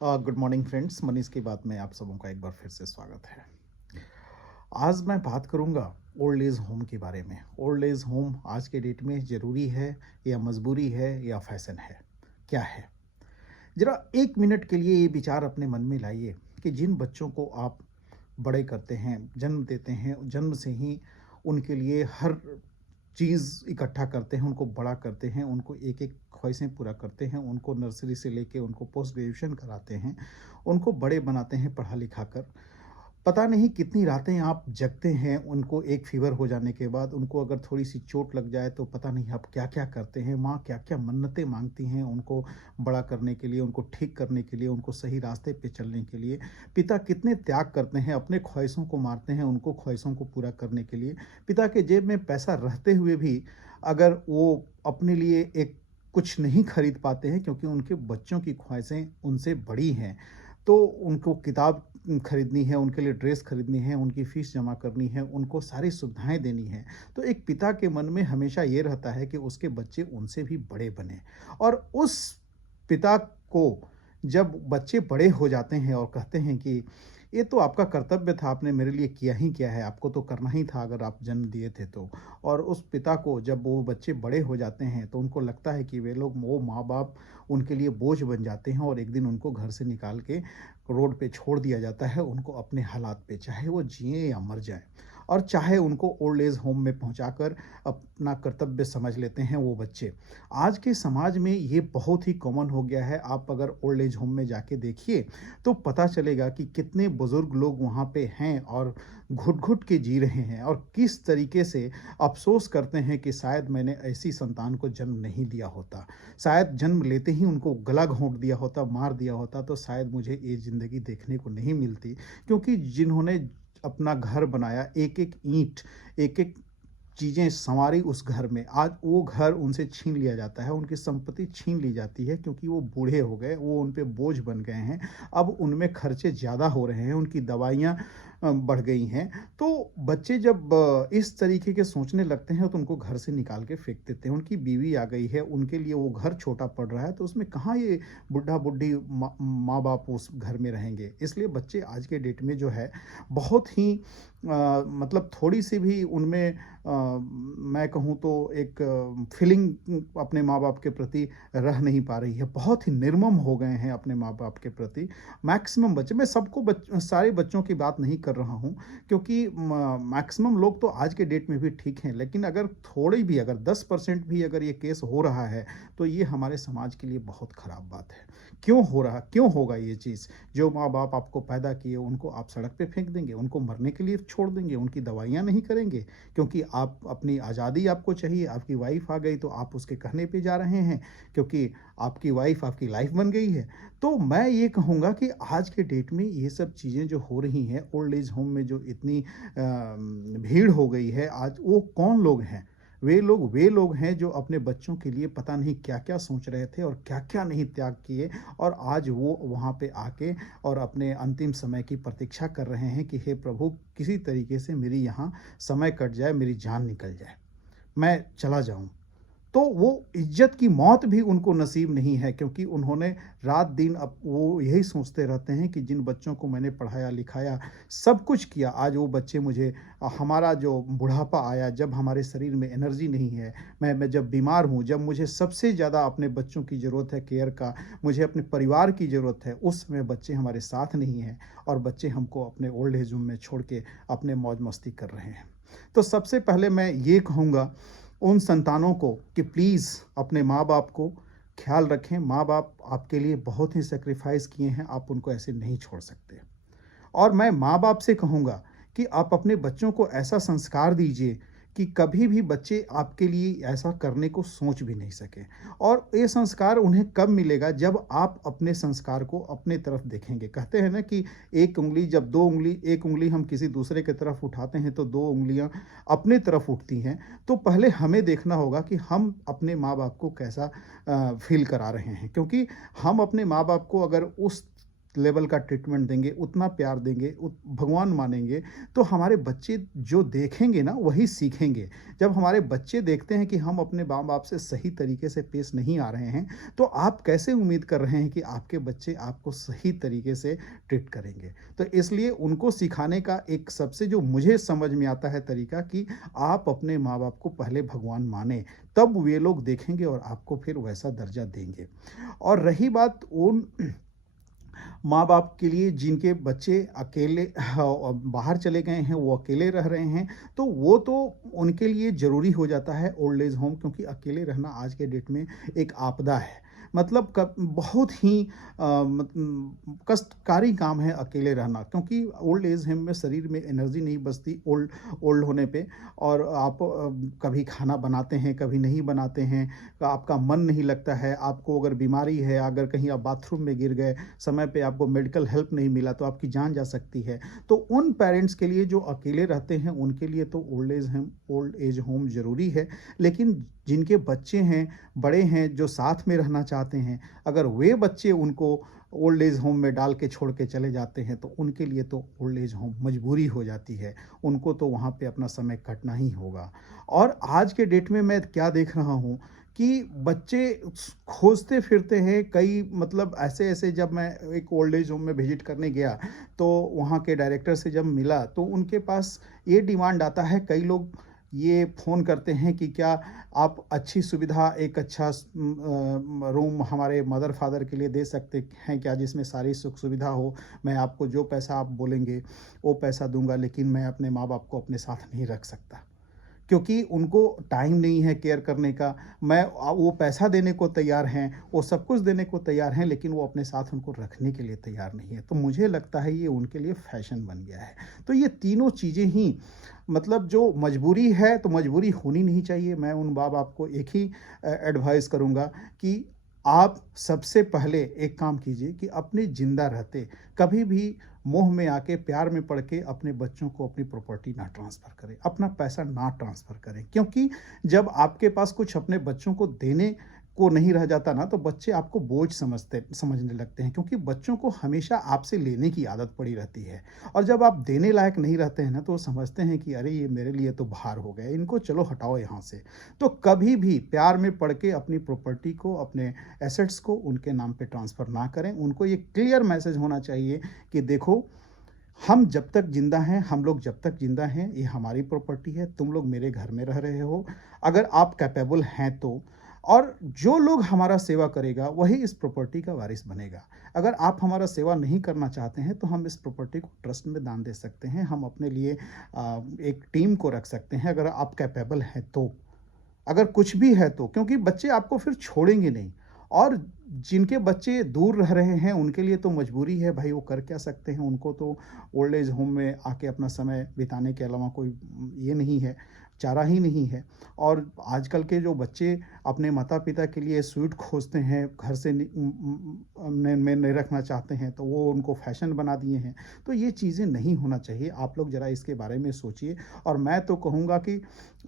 Good morning friends, Manish की बात में आप सबों का एक बार फिर से स्वागत है। आज मैं बात करूंगा ओल्ड एज होम के बारे में। ओल्ड एज होम आज के डेट में ज़रूरी है या मजबूरी है या फैशन है, क्या है? ज़रा 1 मिनट के लिए ये विचार अपने मन में लाइए कि जिन बच्चों को आप बड़े करते हैं, जन्म देते हैं, जन्म से ही उनके लिए हर चीज़ इकट्ठा करते हैं, उनको बड़ा करते हैं, उनको एक-एक ख्वाहिशें पूरा करते हैं, उनको नर्सरी से लेके उनको पोस्ट ग्रेजुएशन कराते हैं, उनको बड़े बनाते हैं पढ़ा-लिखा कर। पता नहीं कितनी रातें आप जगते हैं, उनको एक फ़ीवर हो जाने के बाद, उनको अगर थोड़ी-सी चोट लग जाए तो पता नहीं आप क्या-क्या करते हैं। माँ क्या-क्या मन्नतें माँगती हैं उनको बड़ा करने के लिए, उनको ठीक करने के लिए, उनको सही रास्ते पे चलने के लिए। पिता कितने त्याग करते हैं, अपने ख्वाहिशों को मारते हैं, उनको ख्वाहिशों को पूरा करने के लिए। पिता के जेब में पैसा रहते हुए भी अगर वो अपने लिए एक कुछ नहीं खरीद पाते हैं क्योंकि उनके बच्चों की ख्वाहिशें उनसे बड़ी हैं, तो उनको किताब खरीदनी है, उनके लिए ड्रेस खरीदनी है, उनकी फ़ीस जमा करनी है, उनको सारी सुविधाएँ देनी हैं। तो एक पिता के मन में हमेशा ये रहता है कि उसके बच्चे उनसे भी बड़े बनें और उस पिता को जब बच्चे बड़े हो जाते हैं और कहते हैं कि ये तो आपका कर्तव्य था, आपने मेरे लिए किया ही क्या है, आपको तो करना ही था अगर आप जन्म दिए थे तो। और उस पिता को जब वो बच्चे बड़े हो जाते हैं तो उनको लगता है कि वो माँ-बाप उनके लिए बोझ बन जाते हैं और एक दिन उनको घर से निकाल के रोड पे छोड़ दिया जाता है, उनको अपने हालात पे, चाहे वो जिएँ या मर जाएँ। और चाहे उनको ओल्ड एज होम में पहुँचाकर अपना कर्तव्य समझ लेते हैं वो बच्चे। आज के समाज में ये बहुत ही कॉमन हो गया है। आप अगर ओल्ड एज होम में जाके देखिए, तो पता चलेगा कि कितने बुज़ुर्ग लोग वहाँ पे हैं और घुट-घुट के जी रहे हैं और किस तरीके से अफ़सोस करते हैं कि शायद मैंने ऐसी संतान को जन्म नहीं दिया होता। शायद जन्म लेते ही उनको गला घोंट दिया होता, मार दिया होता तो शायद मुझे ये ज़िंदगी देखने को नहीं मिलती। क्योंकि जिन्होंने अपना घर बनाया, एक-एक ईंट, एक-एक चीज़ें सँवारी उस घर में, आज वो घर उनसे छीन लिया जाता है, उनकी संपत्ति छीन ली जाती है क्योंकि वो बूढ़े हो गए, वो उन पे बोझ बन गए हैं। अब उनमें खर्चे ज़्यादा हो रहे हैं, उनकी दवाइयाँ बढ़ गई हैं। तो बच्चे जब इस तरीके के सोचने लगते हैं तो उनको घर से निकाल के फेंक देते हैं। उनकी बीवी आ गई है, उनके लिए वो घर छोटा पड़ रहा है, तो उसमें कहाँ ये बुड्ढा-बुड्ढी माँ-बाप उस घर में रहेंगे। इसलिए बच्चे आज के डेट में जो है बहुत ही मतलब थोड़ी-सी भी उनमें मैं कहूँ तो एक फीलिंग अपने माँ-बाप के प्रति रह नहीं पा रही है। बहुत ही निर्मम हो गए हैं अपने माँ-बाप के प्रति। मैक्सिमम बच्चे, मैं सबको सारे बच्चों की बात नहीं कर रहा हूँ क्योंकि मैक्सिमम लोग तो आज के डेट में भी ठीक हैं। लेकिन अगर थोड़ी भी, अगर 10% भी अगर ये केस हो रहा है, तो ये हमारे समाज के लिए बहुत ख़राब बात है। क्यों हो रहा, क्यों होगा ये चीज़? जो माँ-बाप आपको पैदा किए, उनको आप सड़क पे फेंक देंगे, उनको मरने के लिए छोड़ देंगे, उनकी दवाइयाँ नहीं करेंगे, क्योंकि आप अपनी आज़ादी आपको चाहिए, आपकी वाइफ़ आ गई तो आप उसके कहने पे जा रहे हैं, क्योंकि आपकी वाइफ़ आपकी लाइफ़ बन गई है। तो मैं ये कहूँगा कि आज के डेट में ये सब चीज़ें जो हो रही हैं, ओल्ड एज होम में जो इतनी भीड़ हो गई है, आज वो कौन लोग हैं? वे लोग हैं जो अपने बच्चों के लिए पता नहीं क्या-क्या सोच रहे थे और क्या-क्या नहीं त्याग किए और आज वो वहाँ पे आके और अपने अंतिम समय की प्रतीक्षा कर रहे हैं कि हे प्रभु, किसी तरीके से मेरी यहाँ समय कट जाए, मेरी जान निकल जाए, मैं चला जाऊँ। तो वो इज़्ज़त की मौत भी उनको नसीब नहीं है क्योंकि उन्होंने रात-दिन अब वो यही सोचते रहते हैं कि जिन बच्चों को मैंने पढ़ाया-लिखाया, सब कुछ किया, आज वो बच्चे मुझे हमारा जो बुढ़ापा आया, जब हमारे शरीर में एनर्जी नहीं है, मैं जब बीमार हूँ, जब मुझे सबसे ज़्यादा अपने बच्चों की ज़रूरत है केयर का, मुझे अपने परिवार की ज़रूरत है, उस समय बच्चे हमारे साथ नहीं हैं और बच्चे हमको अपने ओल्ड एज होम में छोड़ के अपने मौज-मस्ती कर रहे हैं। तो सबसे पहले मैं ये कहूँगा उन संतानों को कि प्लीज़ अपने माँ-बाप को ख़्याल रखें। माँ-बाप आपके लिए बहुत ही सैक्रिफ़ाइस किए हैं, आप उनको ऐसे नहीं छोड़ सकते। और मैं माँ-बाप से कहूँगा कि आप अपने बच्चों को ऐसा संस्कार दीजिए कि कभी भी बच्चे आपके लिए ऐसा करने को सोच भी नहीं सकें। और ये संस्कार उन्हें कब मिलेगा जब आप अपने संस्कार को अपने तरफ देखेंगे। कहते हैं ना कि एक उँगली जब 2 उँगली, एक उँगली हम किसी दूसरे की तरफ उठाते हैं तो 2 उँगलियाँ अपने तरफ उठती हैं। तो पहले हमें देखना होगा कि हम अपने माँ-बाप को कैसा फ़ील करा रहे हैं। क्योंकि हम अपने माँ-बाप को अगर उस लेवल का ट्रीटमेंट देंगे, उतना प्यार देंगे, भगवान मानेंगे, तो हमारे बच्चे जो देखेंगे ना वही सीखेंगे। जब हमारे बच्चे देखते हैं कि हम अपने माँ बाप से सही तरीके से पेश नहीं आ रहे हैं, तो आप कैसे उम्मीद कर रहे हैं कि आपके बच्चे आपको सही तरीके से ट्रीट करेंगे। तो इसलिए उनको सिखाने का एक सबसे जो मुझे समझ में आता है तरीका, कि आप अपने माँ बाप को पहले भगवान माने, तब वे लोग देखेंगे और आपको फिर वैसा दर्जा देंगे। और रही बात उन माँ-बाप के लिए जिनके बच्चे अकेले बाहर चले गए हैं, वो अकेले रह रहे हैं, तो वो तो उनके लिए ज़रूरी हो जाता है ओल्ड एज होम, क्योंकि अकेले रहना आज के डेट में एक आपदा है। मतलब कब बहुत ही कष्टकारी काम है अकेले रहना, क्योंकि ओल्ड एज होम में शरीर में एनर्जी नहीं बचती ओल्ड ओल्ड होने पे। और आप कभी खाना बनाते हैं, कभी नहीं बनाते हैं, आपका मन नहीं लगता है, आपको अगर बीमारी है, अगर कहीं आप बाथरूम में गिर गए, समय पे आपको मेडिकल हेल्प नहीं मिला तो आपकी जान जा सकती है। तो उन पेरेंट्स के लिए जो अकेले रहते हैं, उनके लिए तो ओल्ड एज होम ज़रूरी है। लेकिन जिनके बच्चे हैं, बड़े हैं, जो साथ में रहना चाहते हैं, अगर वे बच्चे उनको ओल्ड एज होम में डाल के छोड़ के चले जाते हैं, तो उनके लिए तो ओल्ड एज होम मजबूरी हो जाती है। उनको तो वहाँ पे अपना समय काटना ही होगा। और आज के डेट में मैं क्या देख रहा हूँ कि बच्चे खोजते फिरते हैं कई, मतलब ऐसे-ऐसे, जब मैं एक ओल्ड एज होम में विज़िट करने गया, तो वहाँ के डायरेक्टर से जब मिला, तो उनके पास ये डिमांड आता है, कई लोग ये फ़ोन करते हैं कि क्या आप अच्छी सुविधा, एक अच्छा रूम हमारे मदर फादर के लिए दे सकते हैं क्या, जिसमें सारी सुख सुविधा हो। मैं आपको जो पैसा आप बोलेंगे वो पैसा दूँगा, लेकिन मैं अपने माँ-बाप को अपने साथ नहीं रख सकता। क्योंकि उनको टाइम नहीं है केयर करने का। वो पैसा देने को तैयार हैं, वो सब कुछ देने को तैयार हैं, लेकिन वो अपने साथ उनको रखने के लिए तैयार नहीं है। तो मुझे लगता है ये उनके लिए फ़ैशन बन गया है। तो ये तीनों चीज़ें ही, मतलब जो मजबूरी है, तो मजबूरी होनी नहीं चाहिए। मैं उन माँ-बाप को एक ही एडवाइस करूँगा कि आप सबसे पहले एक काम कीजिए कि अपने ज़िंदा रहते कभी भी मोह में आके, प्यार में पड़ के अपने बच्चों को अपनी प्रॉपर्टी ना ट्रांसफ़र करें, अपना पैसा ना ट्रांसफ़र करें। क्योंकि जब आपके पास कुछ अपने बच्चों को देने को नहीं रह जाता ना, तो बच्चे आपको बोझ समझने लगते हैं, क्योंकि बच्चों को हमेशा आपसे लेने की आदत पड़ी रहती है। और जब आप देने लायक नहीं रहते हैं ना, तो वो समझते हैं कि अरे, ये मेरे लिए तो भार हो गए, इनको चलो हटाओ यहाँ से। तो कभी भी प्यार में पड़ के अपनी प्रॉपर्टी को, अपने एसेट्स को उनके नाम पे ट्रांसफ़र ना करें। उनको ये क्लियर मैसेज होना चाहिए कि देखो, हम जब तक ज़िंदा हैं, हम लोग जब तक ज़िंदा हैं, ये हमारी प्रॉपर्टी है, तुम लोग मेरे घर में रह रहे हो, अगर आप कैपेबल हैं तो। और जो लोग हमारा सेवा करेगा, वही इस प्रॉपर्टी का वारिस बनेगा। अगर आप हमारा सेवा नहीं करना चाहते हैं, तो हम इस प्रॉपर्टी को ट्रस्ट में दान दे सकते हैं, हम अपने लिए एक टीम को रख सकते हैं, अगर आप कैपेबल हैं तो। अगर कुछ भी है तो, क्योंकि बच्चे आपको फिर छोड़ेंगे नहीं। और जिनके बच्चे दूर रह रहे हैं, उनके लिए तो मजबूरी है भाई, वो कर क्या सकते हैं। उनको तो ओल्ड एज होम में आके अपना समय बिताने के अलावा कोई ये नहीं है, चारा ही नहीं है। और आजकल के जो बच्चे अपने माता-पिता के लिए स्वीट खोजते हैं, घर से में नहीं रखना चाहते हैं, तो वो उनको फ़ैशन बना दिए हैं। तो ये चीज़ें नहीं होना चाहिए। आप लोग ज़रा इसके बारे में सोचिए। और मैं तो कहूँगा कि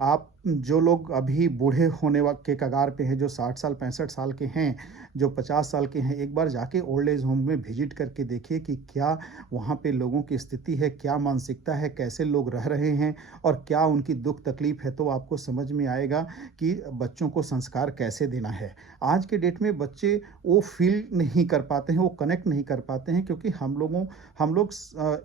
आप जो लोग अभी बूढ़े होने के कगार पे हैं, जो 60 साल 65 साल के हैं, जो 50 साल के हैं, एक बार जाके ओल्ड एज होम में विज़िट करके देखिए कि क्या वहाँ पे लोगों की स्थिति है, क्या मानसिकता है, कैसे लोग रह रहे हैं और क्या उनकी दुःख तकलीफ़ है। तो आपको समझ में आएगा कि बच्चों को संस्कार कैसे देना है। आज के डेट में बच्चे वो फ़ील नहीं कर पाते हैं, वो कनेक्ट नहीं कर पाते हैं, क्योंकि हम लोग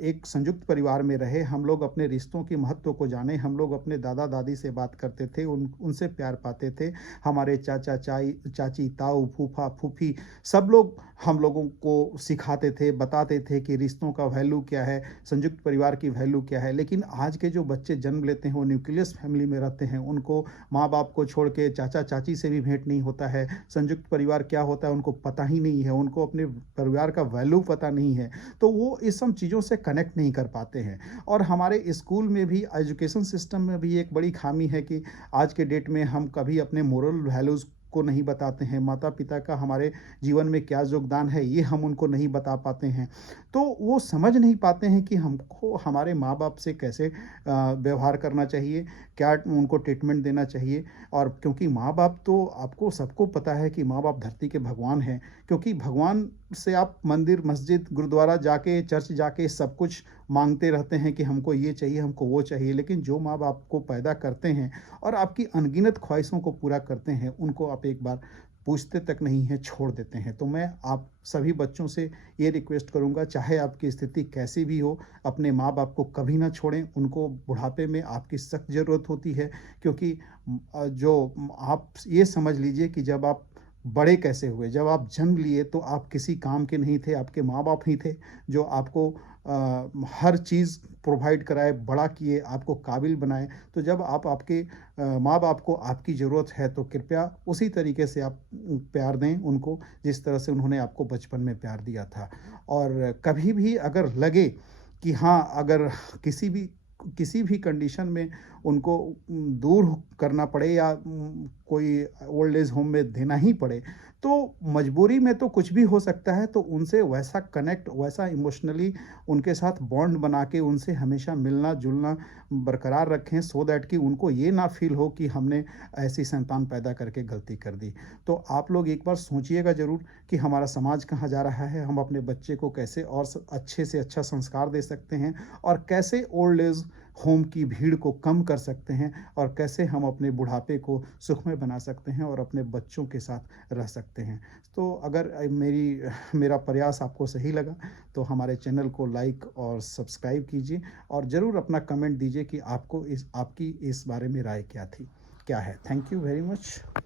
एक संयुक्त परिवार में रहे, हम लोग अपने रिश्तों के महत्व को जाने, हम लोग अपने दादा-दादी से बात करते थे, उनसे प्यार पाते थे। हमारे चाची, ताऊ, फूफा, फूफी, सब लोग हम लोगों को सिखाते थे, बताते थे कि रिश्तों का वैल्यू क्या है, संयुक्त परिवार की वैल्यू क्या है। लेकिन आज के जो बच्चे जन्म लेते हैं, वो न्यूक्लियस फैमिली में रहते हैं, उनको माँ-बाप को छोड़ के चाचा-चाची से भी भेंट नहीं होता है। संयुक्त परिवार क्या होता है उनको पता ही नहीं है, उनको अपने परिवार का वैल्यू पता नहीं है, तो वो इस सब चीज़ों से कनेक्ट नहीं कर पाते हैं। और हमारे स्कूल में भी, एजुकेशन सिस्टम में भी एक बड़ी खामी है कि आज के डेट में हम कभी अपने मोरल वैल्यूज़ को नहीं बताते हैं, माता-पिता का हमारे जीवन में क्या योगदान है, ये हम उनको नहीं बता पाते हैं। तो वो समझ नहीं पाते हैं कि हमको हमारे माँ-बाप से कैसे व्यवहार करना चाहिए, क्या उनको ट्रीटमेंट देना चाहिए। और क्योंकि माँ-बाप तो आपको सबको पता है कि माँ-बाप धरती के भगवान हैं, क्योंकि भगवान से आप मंदिर, मस्जिद, गुरुद्वारा जाके, चर्च जाके सब कुछ माँगते रहते हैं कि हमको ये चाहिए, हमको वो चाहिए। लेकिन जो माँ-बाप को पैदा करते हैं और आपकी अनगिनत ख्वाहिशों को पूरा करते हैं, उनको आप एक बार पूछते तक नहीं हैं, छोड़ देते हैं। तो मैं आप सभी बच्चों से ये रिक्वेस्ट करूँगा, चाहे आपकी स्थिति कैसी भी हो, अपने माँ-बाप को कभी ना छोड़ें। उनको बुढ़ापे में आपकी सख्त ज़रूरत होती है, क्योंकि आप ये समझ लीजिए कि जब आप बड़े कैसे हुए, जब आप जन्म लिए तो आप किसी काम के नहीं थे, आपके माँ-बाप ही थे जो आपको हर चीज़ प्रोवाइड कराए, बड़ा किए, आपको काबिल बनाए। तो जब आप आपके माँ-बाप को आपकी ज़रूरत है तो कृपया उसी तरीके से आप प्यार दें उनको, जिस तरह से उन्होंने आपको बचपन में प्यार दिया था। और कभी भी अगर लगे कि हाँ, अगर किसी भी कंडीशन में उनको दूर करना पड़े या कोई ओल्ड एज होम में देना ही पड़े, तो मजबूरी में तो कुछ भी हो सकता है। तो उनसे वैसा कनेक्ट, वैसा इमोशनली उनके साथ बॉन्ड बना के उनसे हमेशा मिलना-जुलना बरकरार रखें, सो दैट कि उनको ये ना फ़ील हो कि हमने ऐसी संतान पैदा करके गलती कर दी। तो आप लोग एक बार सोचिएगा ज़रूर कि हमारा समाज कहाँ जा रहा है, हम अपने बच्चे को कैसे और अच्छे से अच्छा संस्कार दे सकते हैं, और कैसे ओल्ड एज होम की भीड़ को कम कर सकते हैं, और कैसे हम अपने बुढ़ापे को सुखमय बना सकते हैं और अपने बच्चों के साथ रह सकते हैं। तो अगर मेरा प्रयास आपको सही लगा तो हमारे चैनल को लाइक और सब्सक्राइब कीजिए, और ज़रूर अपना कमेंट दीजिए कि आपकी इस बारे में राय क्या है। Thank you very much.